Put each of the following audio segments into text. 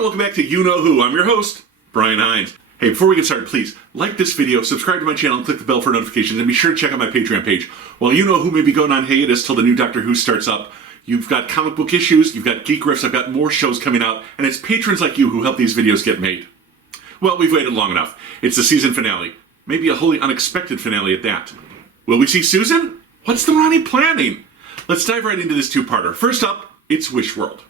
and welcome back to You Know Who. I'm your host, Brian Heinz. Hey, before we get started, please like this video, subscribe to my channel, and click the bell for notifications, and be sure to check out my Patreon page. While You Know Who may be going on hiatus till the new Doctor Who starts up, you've got comic book issues, you've got Geek riffs, I've got more shows coming out, and it's patrons like you who help these videos get made. Well, we've waited long enough. It's the season finale. Maybe a wholly unexpected finale at that. Will we see Susan? What's the Rani planning? Let's dive right into this two-parter. First up, it's Wish World.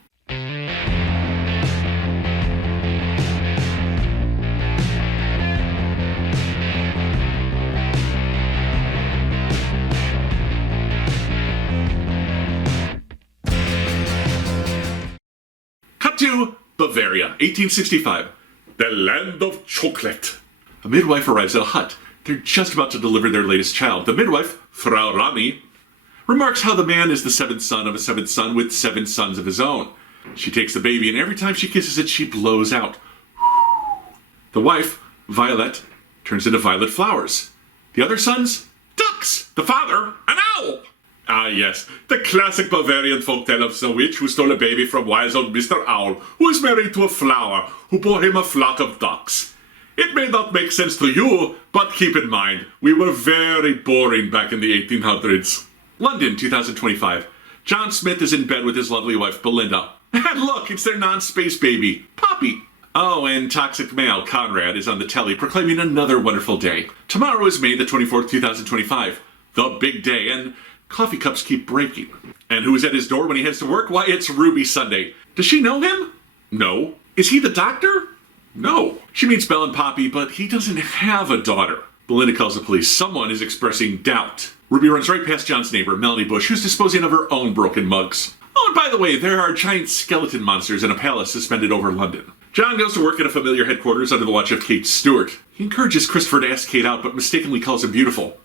Cut to Bavaria, 1865. The land of chocolate. A midwife arrives at a hut. They're just about to deliver their latest child. The midwife, Frau Rani, remarks how the man is the seventh son of a seventh son with 7 sons of his own. She takes the baby, and every time she kisses it, she blows out. The wife, Violet, turns into violet flowers. The other sons, ducks. The father, an owl. Ah yes, the classic Bavarian folktale of the witch who stole a baby from wise old Mr. Owl, who is married to a flower, who bore him a flock of ducks. It may not make sense to you, but keep in mind, we were very boring back in the 1800s. London, 2025. John Smith is in bed with his lovely wife, Belinda. And look, it's their non-space baby, Poppy. Oh, and toxic male, Conrad, is on the telly proclaiming another wonderful day. Tomorrow is May the 24th, 2025. The big day, and coffee cups keep breaking. And who is at his door when he heads to work? Why, it's Ruby Sunday. Does she know him? No. Is he the doctor? No. She meets Belle and Poppy, but he doesn't have a daughter. Belinda calls the police. Someone is expressing doubt. Ruby runs right past John's neighbor, Melanie Bush, who's disposing of her own broken mugs. Oh, and by the way, there are giant skeleton monsters in a palace suspended over London. John goes to work at a familiar headquarters under the watch of Kate Stewart. He encourages Christopher to ask Kate out, but mistakenly calls him beautiful.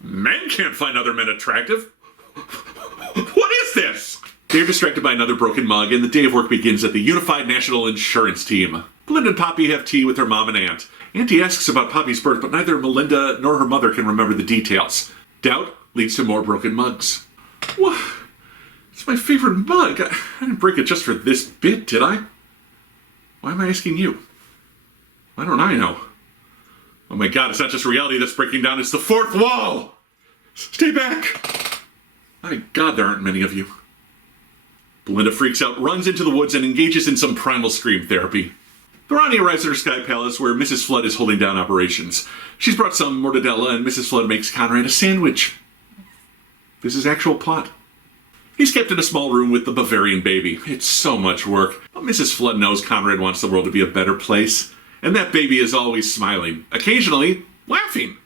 Men can't find other men attractive. What is this? They're distracted by another broken mug, and the day of work begins at the Unified National Insurance Team. Belinda and Poppy have tea with her mom and aunt. Auntie asks about Poppy's birth, but neither Melinda nor her mother can remember the details. Doubt leads to more broken mugs. What? It's my favorite mug. I didn't break it just for this bit, did I? Why am I asking you? Why don't I know? Oh my god, it's not just reality that's breaking down, it's the fourth wall! Stay back! My god, there aren't many of you. Belinda freaks out, runs into the woods, and engages in some primal scream therapy. The Rani arrives at her sky palace where Mrs. Flood is holding down operations. She's brought some mortadella, and Mrs. Flood makes Conrad a sandwich. This is actual plot. He's kept in a small room with the Bavarian baby. It's so much work. But Mrs. Flood knows Conrad wants the world to be a better place. And that baby is always smiling, occasionally laughing.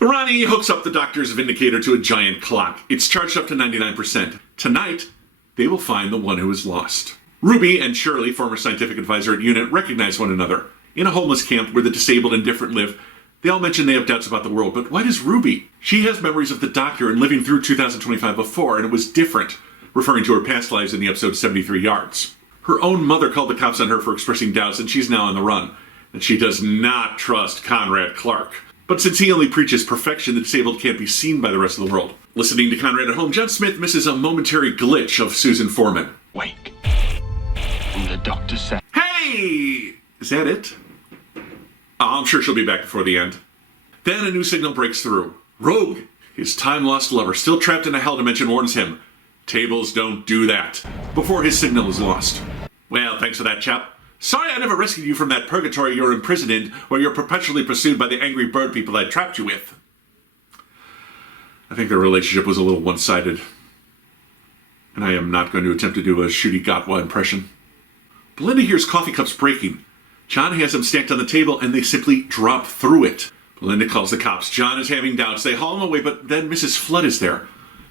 Rani hooks up the doctor's vindicator to a giant clock. It's charged up to 99%. Tonight, they will find the one who is lost. Ruby and Shirley, former scientific advisor at UNIT, recognize one another. In a homeless camp where the disabled and different live, they all mention they have doubts about the world, but why does Ruby? She has memories of the doctor and living through 2025 before, and it was different, referring to her past lives in the episode 73 Yards. Her own mother called the cops on her for expressing doubts, and she's now on the run. And she does not trust Conrad Clark. But since he only preaches perfection, the disabled can't be seen by the rest of the world. Listening to Conrad at home, John Smith misses a momentary glitch of Susan Foreman. Wake. And the doctor said... Hey! Is that it? Oh, I'm sure she'll be back before the end. Then a new signal breaks through. Rogue, his time-lost lover, still trapped in a hell dimension, warns him. Tables don't do that. Before his signal is lost. Well, thanks for that, chap. Sorry I never rescued you from that purgatory you're imprisoned in, where you're perpetually pursued by the angry bird people I trapped you with. I think their relationship was a little one-sided. And I am not going to attempt to do a Shooty Gatwa impression. Belinda hears coffee cups breaking. John has them stacked on the table, and they simply drop through it. Belinda calls the cops. John is having doubts. They haul him away, but then Mrs. Flood is there.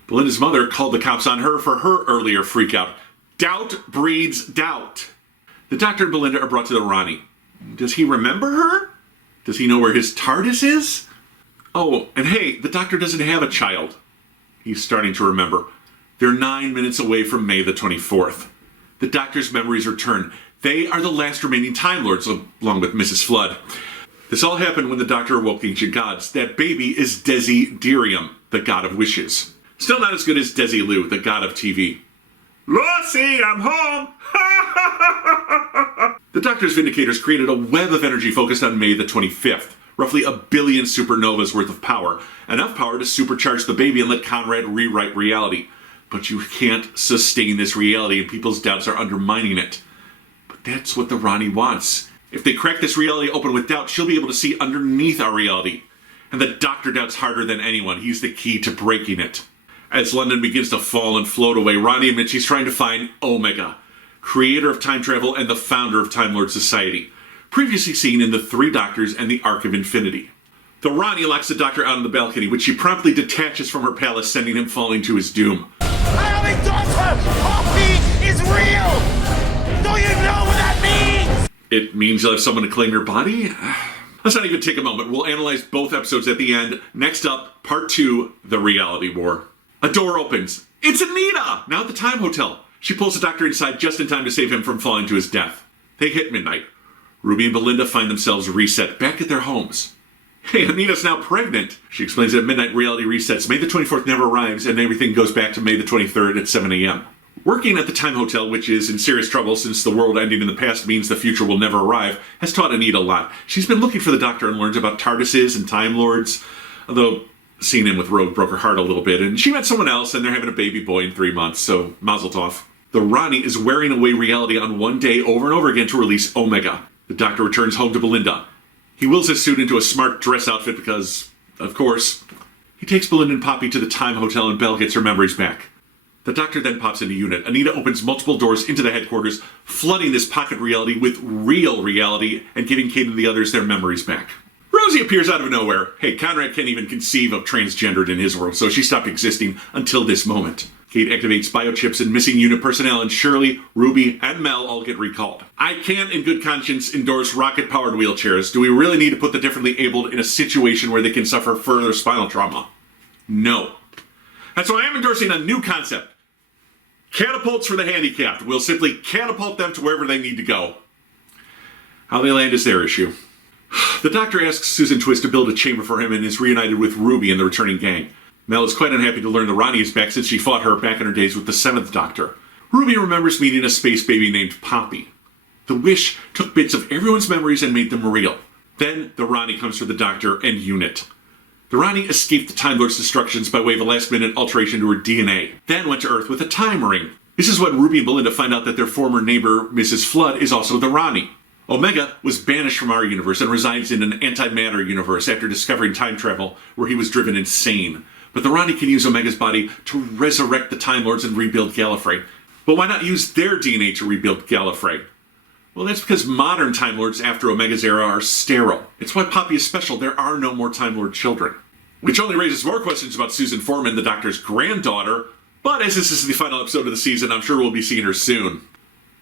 Belinda's mother called the cops on her for her earlier freakout. Doubt breeds doubt. The doctor and Belinda are brought to the Rani. Does he remember her? Does he know where his TARDIS is? Oh, and hey, the doctor doesn't have a child. He's starting to remember. They're 9 minutes away from May the 24th. The doctor's memories return. They are the last remaining Time Lords, along with Mrs. Flood. This all happened when the doctor awoke the ancient gods. That baby is Desiderium, the god of wishes. Still not as good as Desilu, the god of TV. Lucy, I'm home! Ha The Doctor's Vindicators created a web of energy focused on May the 25th. Roughly 1 billion supernovas worth of power. Enough power to supercharge the baby and let Conrad rewrite reality. But you can't sustain this reality, and people's doubts are undermining it. But that's what the Rani wants. If they crack this reality open with doubt, she'll be able to see underneath our reality. And the Doctor doubts harder than anyone. He's the key to breaking it. As London begins to fall and float away, Rani admits she's trying to find Omega, creator of time travel and the founder of Time Lord Society, previously seen in The Three Doctors and the Arc of Infinity. The Rani locks the Doctor out on the balcony, which she promptly detaches from her palace, sending him falling to his doom. My only daughter, Poppy, is real! Do you know what that means? It means you'll have someone to claim your body? Let's not even take a moment. We'll analyze both episodes at the end. Next up, Part 2, The Reality War. A door opens. It's Anita! Now at the Time Hotel. She pulls the Doctor inside just in time to save him from falling to his death. They hit midnight. Ruby and Belinda find themselves reset back at their homes. Hey, Anita's now pregnant. She explains that midnight reality resets. May the 24th never arrives, and everything goes back to May the 23rd at 7 a.m. Working at the Time Hotel, which is in serious trouble since the world ending in the past means the future will never arrive, has taught Anita a lot. She's been looking for the Doctor and learns about TARDISes and Time Lords, although seeing him with Rogue broke her heart a little bit, and she met someone else, and they're having a baby boy in 3 months, so mazel tov. The Rani is wearing away reality on one day over and over again to release Omega. The Doctor returns home to Belinda. He wills his suit into a smart dress outfit because, of course. He takes Belinda and Poppy to the Time Hotel and Belle gets her memories back. The Doctor then pops into unit. Anita opens multiple doors into the headquarters, flooding this pocket reality with real reality and giving Kate and the others their memories back. Rosie appears out of nowhere. Hey, Conrad can't even conceive of transgendered in his world, so she stopped existing until this moment. Kate activates biochips and missing unit personnel, and Shirley, Ruby, and Mel all get recalled. I can't in good conscience endorse rocket-powered wheelchairs. Do we really need to put the differently abled in a situation where they can suffer further spinal trauma? No. That's why I'm endorsing a new concept. Catapults for the handicapped. We'll simply catapult them to wherever they need to go. How they land is their issue. The Doctor asks Susan Twist to build a chamber for him and is reunited with Ruby and the returning gang. Mel is quite unhappy to learn the Rani is back since she fought her back in her days with the 7th Doctor. Ruby remembers meeting a space baby named Poppy. The wish took bits of everyone's memories and made them real. Then the Rani comes for the Doctor and Unit. The Rani escaped the Time Lord's destructions by way of a last-minute alteration to her DNA, then went to Earth with a time ring. This is when Ruby and Belinda find out that their former neighbor, Mrs. Flood, is also the Rani. Omega was banished from our universe and resides in an antimatter universe after discovering time travel, where he was driven insane. But the Rani can use Omega's body to resurrect the Time Lords and rebuild Gallifrey. But why not use their DNA to rebuild Gallifrey? Well, that's because modern Time Lords after Omega's era are sterile. It's why Poppy is special. There are no more Time Lord children. Which only raises more questions about Susan Foreman, the Doctor's granddaughter. But as this is the final episode of the season, I'm sure we'll be seeing her soon.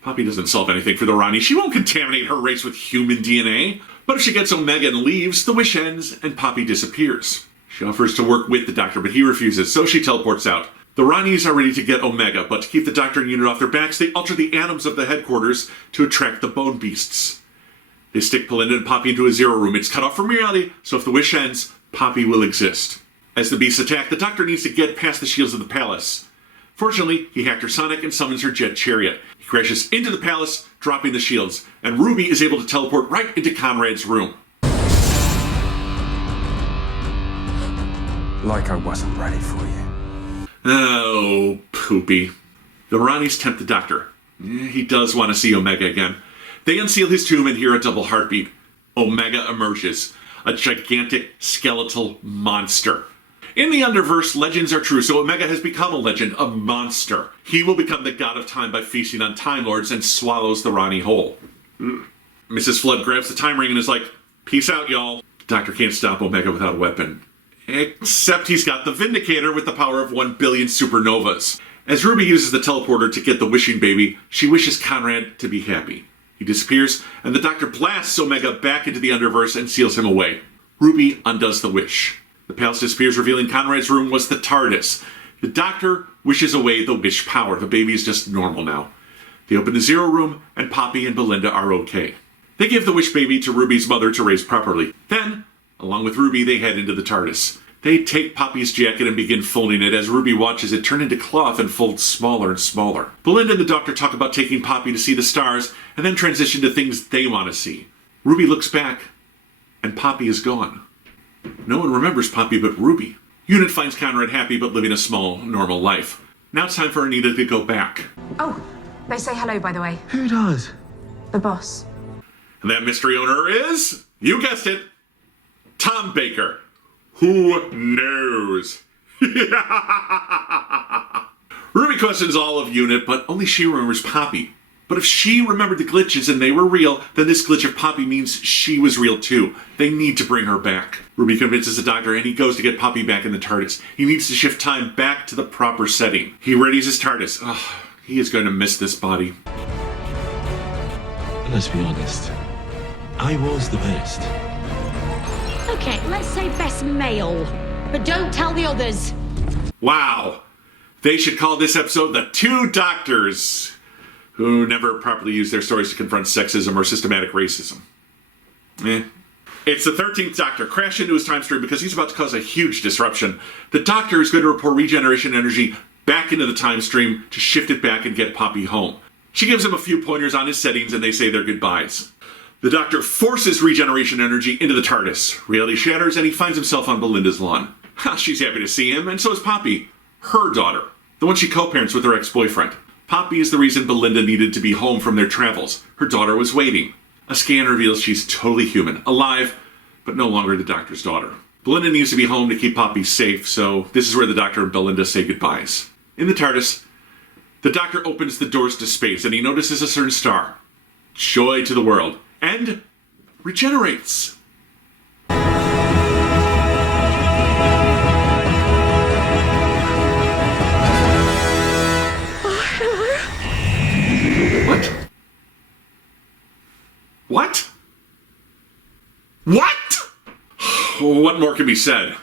Poppy doesn't solve anything for the Rani. She won't contaminate her race with human DNA. But if she gets Omega and leaves, the wish ends and Poppy disappears. She offers to work with the Doctor, but he refuses, so she teleports out. The Ranis are ready to get Omega, but to keep the Doctor and Unit off their backs, they alter the atoms of the headquarters to attract the Bone Beasts. They stick Belinda and Poppy into a zero room. It's cut off from reality, so if the wish ends, Poppy will exist. As the beasts attack, the Doctor needs to get past the shields of the palace. Fortunately, he hacked her Sonic and summons her jet chariot. He crashes into the palace, dropping the shields, and Ruby is able to teleport right into Conrad's room. Like I wasn't ready for you. Oh, poopy. The Ranis tempt the Doctor. He does want to see Omega again. They unseal his tomb and hear a double heartbeat. Omega emerges, a gigantic skeletal monster. In the Underverse, legends are true, so Omega has become a legend, a monster. He will become the god of time by feasting on Time Lords and swallows the Rani whole. Mrs. Flood grabs the time ring and is like, peace out, y'all. The Doctor can't stop Omega without a weapon. Except he's got the Vindicator with the power of 1 billion supernovas. As Ruby uses the teleporter to get the wishing baby, she wishes Conrad to be happy. He disappears, and the Doctor blasts Omega back into the Underverse and seals him away. Ruby undoes the wish. The palace disappears, revealing Conrad's room was the TARDIS. The Doctor wishes away the wish power. The baby is just normal now. They open the Zero Room, and Poppy and Belinda are okay. They give the wish baby to Ruby's mother to raise properly. Then, along with Ruby, they head into the TARDIS. They take Poppy's jacket and begin folding it as Ruby watches it turn into cloth and fold smaller and smaller. Belinda and the doctor talk about taking Poppy to see the stars and then transition to things they want to see. Ruby looks back and Poppy is gone. No one remembers Poppy but Ruby. Unit finds Conrad happy but living a small, normal life. Now it's time for Anita to go back. Oh, they say hello, by the way. Who does? The boss. And that mystery owner is, you guessed it, Tom Baker. Who knows? Ruby questions all of Unit, but only she remembers Poppy. But if she remembered the glitches and they were real, then this glitch of Poppy means she was real too. They need to bring her back. Ruby convinces the doctor and he goes to get Poppy back in the TARDIS. He needs to shift time back to the proper setting. He readies his TARDIS. Oh, he is going to miss this body. Let's be honest. I was the best. Okay, let's say best male. But don't tell the others. Wow. They should call this episode The Two Doctors Who Never Properly Used Their Stories to Confront Sexism or Systematic Racism. It's the 13th Doctor crashed into his time stream because he's about to cause a huge disruption. The Doctor is going to report regeneration energy back into the time stream to shift it back and get Poppy home. She gives him a few pointers on his settings and they say their goodbyes. The Doctor forces regeneration energy into the TARDIS. Reality shatters and he finds himself on Belinda's lawn. She's happy to see him, and so is Poppy, her daughter, the one she co-parents with her ex-boyfriend. Poppy is the reason Belinda needed to be home from their travels. Her daughter was waiting. A scan reveals she's totally human, alive, but no longer the Doctor's daughter. Belinda needs to be home to keep Poppy safe, so this is where the Doctor and Belinda say goodbyes. In the TARDIS, the Doctor opens the doors to space and he notices a certain star. Joy to the world. And regenerates. What? What more can be said?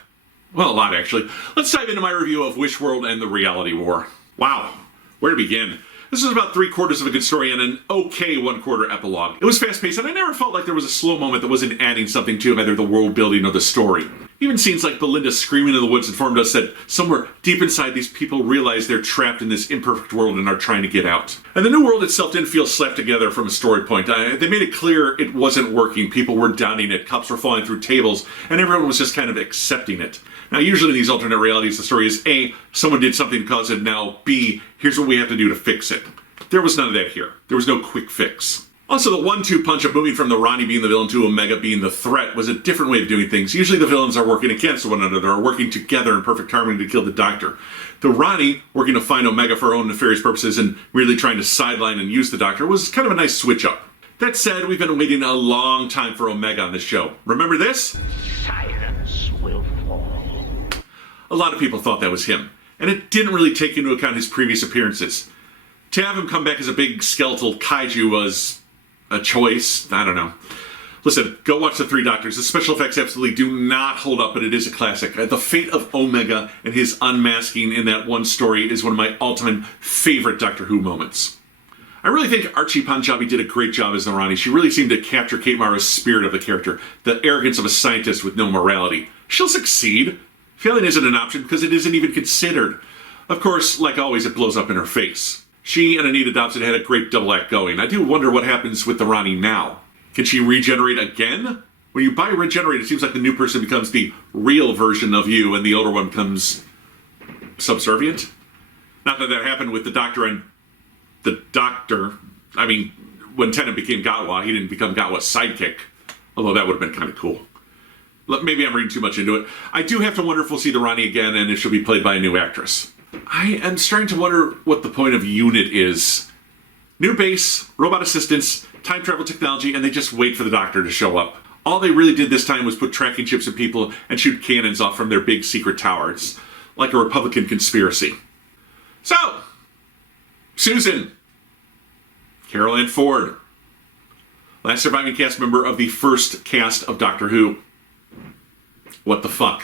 Well, a lot, actually. Let's dive into my review of Wishworld and the Reality War. Wow, where to begin? This was about 3/4 of a good story and an okay 1/4 epilogue. It was fast-paced, and I never felt like there was a slow moment that wasn't adding something to either the world building or the story. Even scenes like Belinda screaming in the woods informed us that somewhere deep inside these people realize they're trapped in this imperfect world and are trying to get out. And the new world itself didn't feel slapped together from a story point. They made it clear it wasn't working. People were downing it, cups were falling through tables, and everyone was just kind of accepting it. Now, usually in these alternate realities, the story is A, someone did something to cause it, now B, here's what we have to do to fix it. There was none of that here. There was no quick fix. Also, the 1-2 punch of moving from the Rani being the villain to Omega being the threat was a different way of doing things. Usually the villains are working against one another, or working together in perfect harmony to kill the Doctor. The Rani, working to find Omega for her own nefarious purposes and really trying to sideline and use the Doctor, was kind of a nice switch up. That said, we've been waiting a long time for Omega on this show. Remember this? Silence will fall. A lot of people thought that was him, and it didn't really take into account his previous appearances. To have him come back as a big skeletal kaiju was a choice. I don't know. Listen, go watch The Three Doctors. The special effects absolutely do not hold up, but it is a classic. The fate of Omega and his unmasking in that one story is one of my all-time favorite Doctor Who moments. I really think Archie Panjabi did a great job as the Rani. She really seemed to capture Kate Mara's spirit of the character, the arrogance of a scientist with no morality. She'll succeed. Failing isn't an option because it isn't even considered. Of course, like always, it blows up in her face. She and Anita Dobson had a great double act going. I do wonder what happens with the Rani now. Can she regenerate again? When you buy Regenerate, it seems like the new person becomes the real version of you and the older one becomes subservient. Not that happened with the Doctor and the Doctor. I mean, when Tennant became Gatwa, he didn't become Gatwa's sidekick. Although that would have been kind of cool. Maybe I'm reading too much into it. I do have to wonder if we'll see the Rani again and if she'll be played by a new actress. I am starting to wonder what the point of Unit is. New base, robot assistants, time travel technology, and they just wait for the Doctor to show up. All they really did this time was put tracking chips in people and shoot cannons off from their big secret towers. Like a Republican conspiracy. So, Susan. Carol Ann Ford. Last surviving cast member of the first cast of Doctor Who. What the fuck?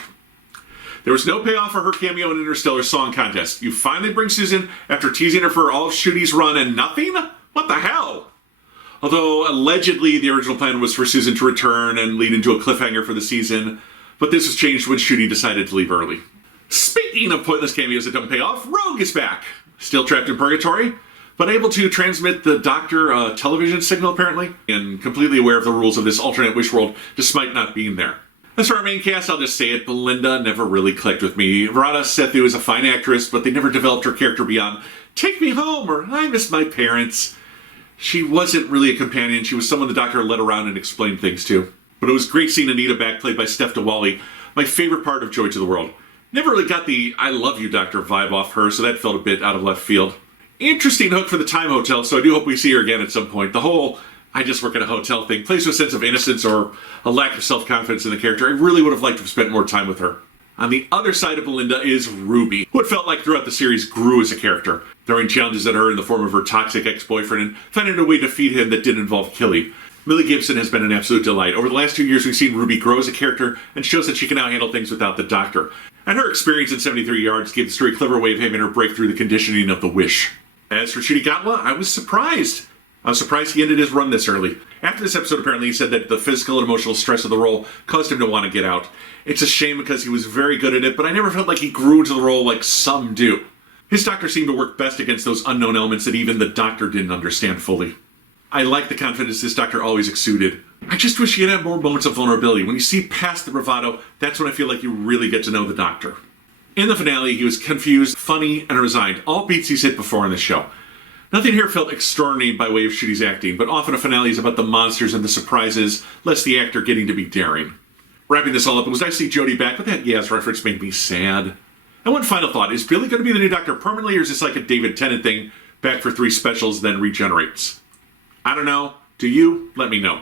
There was no payoff for her cameo in Interstellar Song Contest. You finally bring Susan after teasing her for all of Shooty's run and nothing? What the hell? Although, allegedly, the original plan was for Susan to return and lead into a cliffhanger for the season. But this was changed when Shooty decided to leave early. Speaking of pointless cameos that don't pay off, Rogue is back. Still trapped in purgatory, but able to transmit the Doctor television signal apparently, and completely aware of the rules of this alternate wish world despite not being there. As for our main cast, I'll just say it, Belinda never really clicked with me. Rana Sethu is a fine actress, but they never developed her character beyond "take me home" or "I miss my parents." She wasn't really a companion, she was someone the Doctor led around and explained things to. But it was great seeing Anita back, played by Steph Diwali, my favorite part of Joy to the World. Never really got the "I love you, Doctor" vibe off her, so that felt a bit out of left field. Interesting hook for the Time Hotel, so I do hope we see her again at some point. The whole "I just work at a hotel" thing plays with a sense of innocence or a lack of self-confidence in the character. I really would have liked to have spent more time with her. On the other side of Belinda is Ruby, who it felt like throughout the series grew as a character, throwing challenges at her in the form of her toxic ex-boyfriend and finding a way to defeat him that didn't involve killing. Millie Gibson has been an absolute delight. Over the last 2 years, we've seen Ruby grow as a character and shows that she can now handle things without the Doctor. And her experience in 73 Yards gave the story a clever way of having her break through the conditioning of the Wish. As for Ncuti Gatwa, I was surprised. I was surprised he ended his run this early. After this episode, apparently, he said that the physical and emotional stress of the role caused him to want to get out. It's a shame because he was very good at it, but I never felt like he grew into the role like some do. His Doctor seemed to work best against those unknown elements that even the Doctor didn't understand fully. I like the confidence this Doctor always exuded. I just wish he had more moments of vulnerability. When you see past the bravado, that's when I feel like you really get to know the Doctor. In the finale, he was confused, funny, and resigned, all beats he's hit before on the show. Nothing here felt extraordinary by way of Ncuti's acting, but often a finale is about the monsters and the surprises, less the actor getting to be daring. Wrapping this all up, it was nice to see Jodie back, but that Yaz reference made me sad. And one final thought, is Billy going to be the new Doctor permanently, or is this like a David Tennant thing, back for 3 specials, then regenerates? I don't know. Do you? Let me know.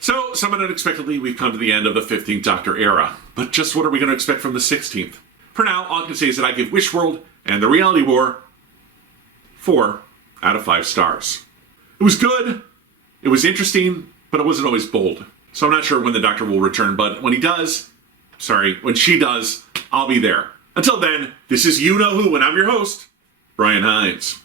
So, somewhat unexpectedly, we've come to the end of the 15th Doctor era. But just what are we going to expect from the 16th? For now, all I can say is that I give Wishworld and The Reality War 4 out of 5 stars. It was good, it was interesting, but it wasn't always bold. So I'm not sure when the Doctor will return, but when when she does, I'll be there. Until then, this is You Know Who, and I'm your host, Brian Heinz.